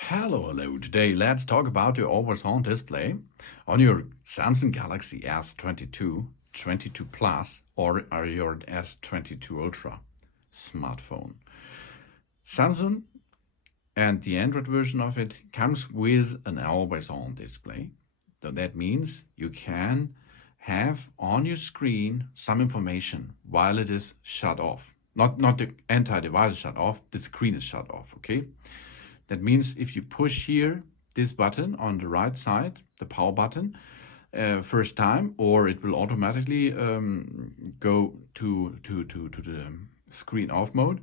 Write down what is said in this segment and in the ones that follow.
Hello. Today, let's talk about your always-on display on your Samsung Galaxy S22, 22 Plus, or your S22 Ultra smartphone. Samsung and the Android version of it comes with an always-on display. So that means you can have on your screen some information while it is shut off. Not the entire device is shut off, the screen is shut off, okay? That means if you push here, this button on the right side, the power button, first time, or it will automatically go to the screen off mode.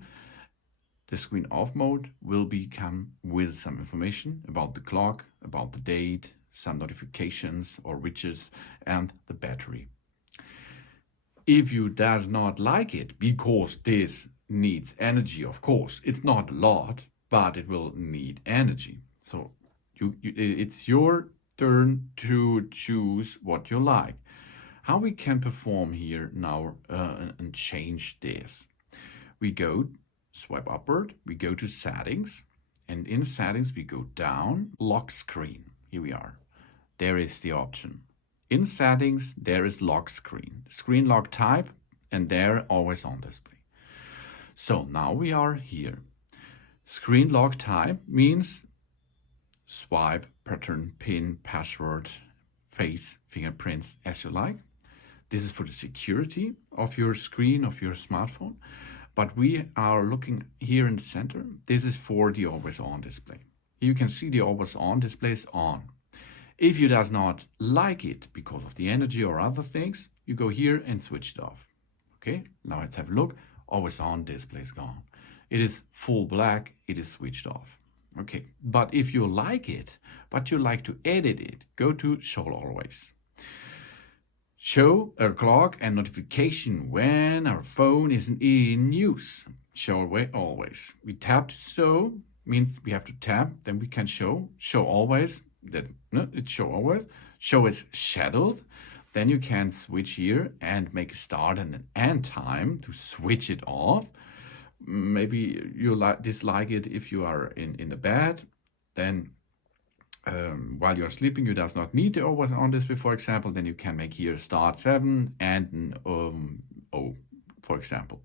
The screen off mode will become with some information about the clock, about the date, some notifications or widgets, and the battery. If you does not like it, because this needs energy, of course, it's not a lot, but it will need energy. So it's your turn to choose what you like. How we can perform here now and change this. We go, swipe upward, we go to settings, and in settings we go down, lock screen. Here we are. There is the option. In settings, there is lock screen lock type, and there always on display. So now we are here. Screen lock type means swipe, pattern, pin, password, face, fingerprints, as you like. This is for the security of your screen, of your smartphone. But we are looking here in the center. This is for the always on display. You can see the always on display is on. If you does not like it because of the energy or other things, you go here and switch it off. Okay, now let's have a look. Always on display is gone. It is full black, it is switched off. Okay, but if you like it, but you like to edit it, go to show always. Show a clock and notification when our phone is in use. Show always. We tap to show, means we have to tap, then we can show always, that no, it's show always. Show is scheduled. Then you can switch here and make a start and an end time to switch it off. Maybe you dislike it if you are in the bed, then while you're sleeping, you does not need the always on display, for example, then you can make here start 7 and for example.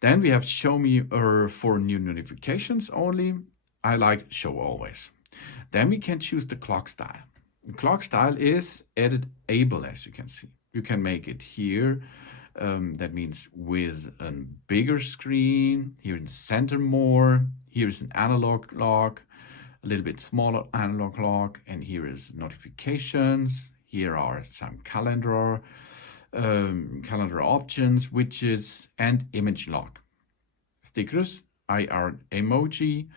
Then we have show me for new notifications only. I like show always. Then we can choose the clock style. The clock style is editable, as you can see. You can make it here. That means with a bigger screen, here in the center more, here is an analog clock, a little bit smaller analog clock, and here is notifications. Here are some calendar options, widgets, and image lock. Stickers, IR emoji,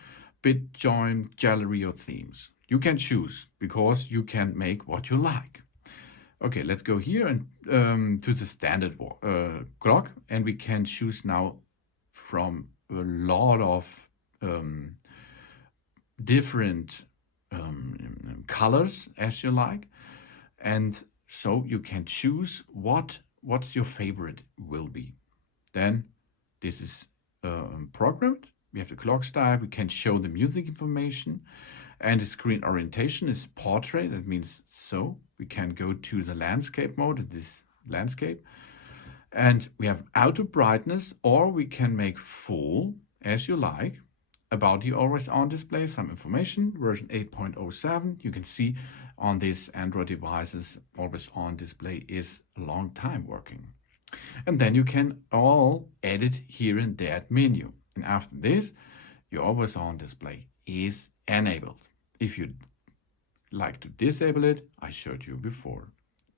bit join, gallery, or themes. You can choose because you can make what you like. Okay, let's go here and to the standard clock, and we can choose now from a lot of different colors as you like, and so you can choose what's your favorite will be. Then this is programmed. We have the clock style. We can show the music information. And the screen orientation is portrait. That means so we can go to the landscape mode, this landscape. And we have auto brightness, or we can make full as you like. About the always on display, some information, version 8.07. You can see on these Android devices, always on display is a long time working. And then you can all edit here in that menu. And after this, your always on display is enabled. If you like to disable it, I showed you before.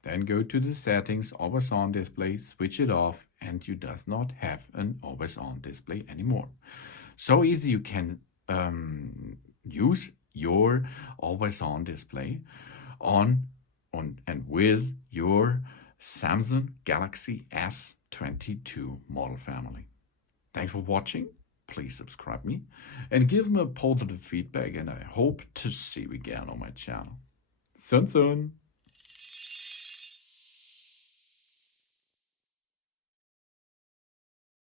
Then go to the settings, always on display, switch it off, and you does not have an always on display anymore. So easy you can use your always on display on and with your Samsung Galaxy S22 model family. Thanks for watching. Please subscribe me and give me a positive feedback, and I hope to see you again on my channel. Soon.